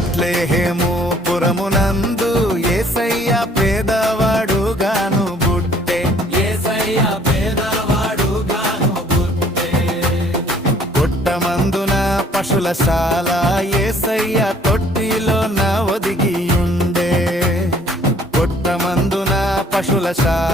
బెత్లెహేము పురమునందు యేసయ్య పేదవాడుగాను పుట్టే. యేసయ్య పేదవాడుగాను పుట్టే. పుట్టమందున పశులశాల యేసయ్య తొట్టిలోన ఒదిగియుండే. పుట్టమందున పశులశాల